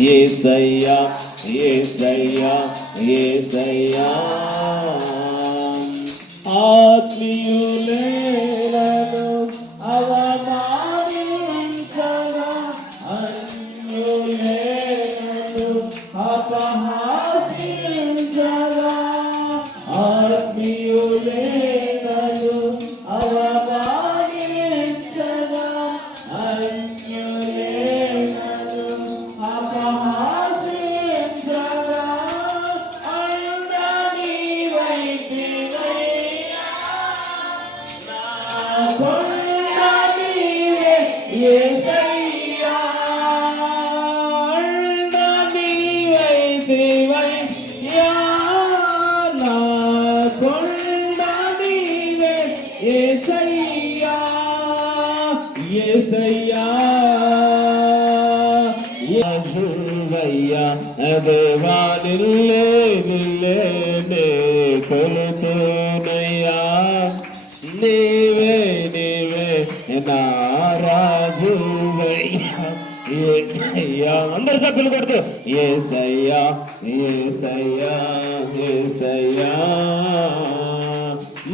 యేసయ్యా యేసయ్యా యేసయ్యా ఆత్మీయులను అవమానించగా అన్యులను అపహాసించగా ఆత్మీయులను అవమానించగా అన్యులను అపహాసించగా అందరి వైద్యులయ్యా నా కొండ నీవే యేసయ్యా అందరి వైద్యులయ్యా నా కొండ నీవే యేసయ్యా యేసయ్యా యేసయ్యా దేవా నిల్లే నిల్లే నే కొలుతునయ్యా నీవే నీవే నా రాజువయ్యా యేసయ్యా అందరు సభ్యులు కొడుతూ యేసయ్యా యేసయ్యా యేసయ్యా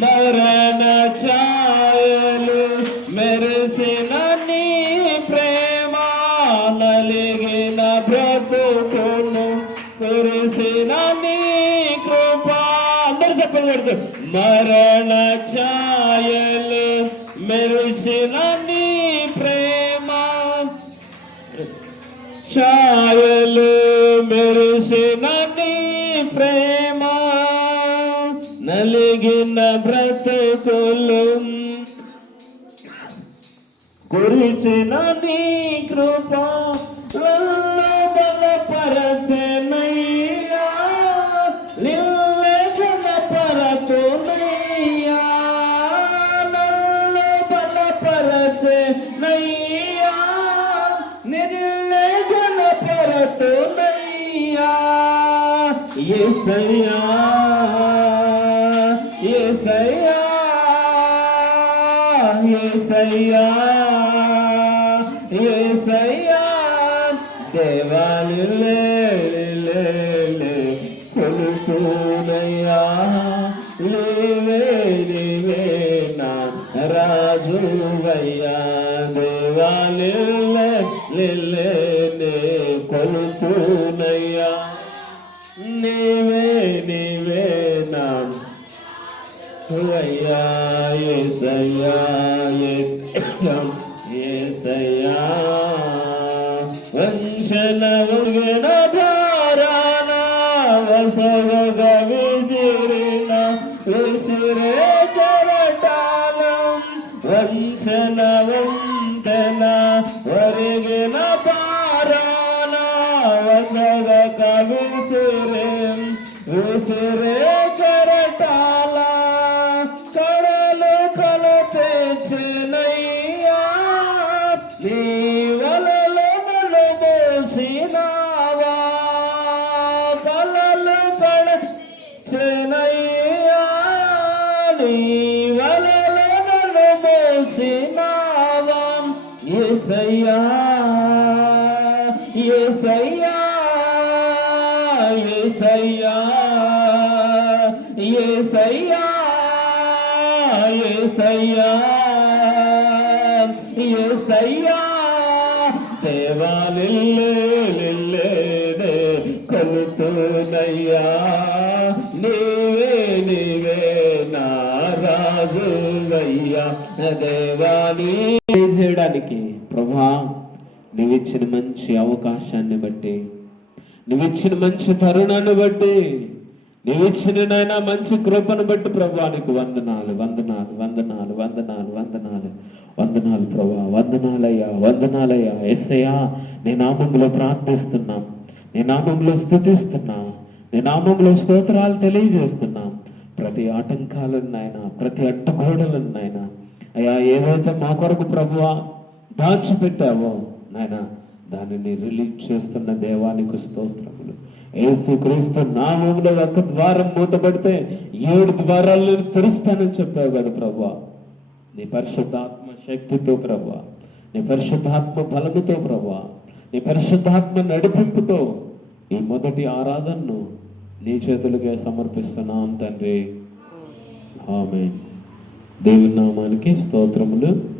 మరణ ఛాయలు మెరిసిన నీ ప్రేమ నలిగిన బ్రతుకును కురిసిన నీ కృప అందరు చెప్పండి మరణ ఛాయలు మెరిసిన నీ ప్రేమ ఛాయలు మెరిసిన నీ ప్రేమ నలిగిన బ్రతుకులు కురిచిన నీ కృప బలపరచనయ్యా నిన్నే బలపరచునయ్యా నన్ను బలపరచనయ్యా నిన్నే బలపరచునయ్యా యేసయ్యా యేసయ్యా యేసయ్యా యేసయ్యా దేవా నిల్లే నిల్లే కొలుతునయ్యా నీవే నీవే నా రాజువయ్యా దేవా నిల్లే నిల్లే కొలుతునయ్యా నీవే నీవే నా అయ్యా యేసయ్యా యేసయ్యా వంశన ఉర్గన ధారణ వసగ విసిరిన విసిరే చరటాలం వంశన వంతన వరిగిన పారాణ వసగ విసిరే విసిరే చరటాల కడలు కలపెచ్చినయ్యా నీ వలలో మోసినావా కలలు కడచెనయ్యా నీ వలలో మోసినావా యేసయ్యా యేసయ్యా యేసయ్యా యేసయ్యా యేసయ్యా యేసయ్యా దేవా నిల్లే కొలుతునయ్యా నీవే నీవే నా రాజువయ్యా దేవా చేయడానికి ప్రభా నువ్విచ్చిన మంచి అవకాశాన్ని బట్టి నువ్విచ్చిన మంచి తరుణాన్ని బట్టి నువ్విచ్చిన నాయన మంచి కృపను బట్టి ప్రభా నీకు వందనాలు వందనాలు వందనాలు వందనాలు వందనాలు వందనాలు ప్రభా వందనాలయ్యా వందనాలయ్యా యేసయ్యా నీ నామములో ప్రార్థిస్తున్నాం నీ నామములో స్తుతిస్తున్నా నీ నామములో స్తోత్రాలు తెలియజేస్తున్నాం ప్రతి ఆటంకాలను నాయన ప్రతి అడ్డగోడలను నాయన అయ్యా ఏదైతే మా కొరకు ప్రభువా దాచిపెట్టావో నాయన దానిని రిలీజ్ చేస్తున్న దేవానికి స్తోత్రములు. యేసుక్రీస్తు నామములో ఒక ద్వారం మూతపడితే 7 ద్వారాలను తెరుస్తానని చెప్పావు కదా ప్రభువా. నీ పరిశుద్ధాత్మ శక్తితో ప్రభువా, నీ పరిశుద్ధాత్మ బలముతో ప్రభువా నీ పరిశుద్ధాత్మ నడిపింపుతో ఈ మొదటి ఆరాధనను నీ చేతులుగా సమర్పిస్తున్నాం తండ్రి. ఆమేన్. దేవుని నామానికి స్తోత్రములు.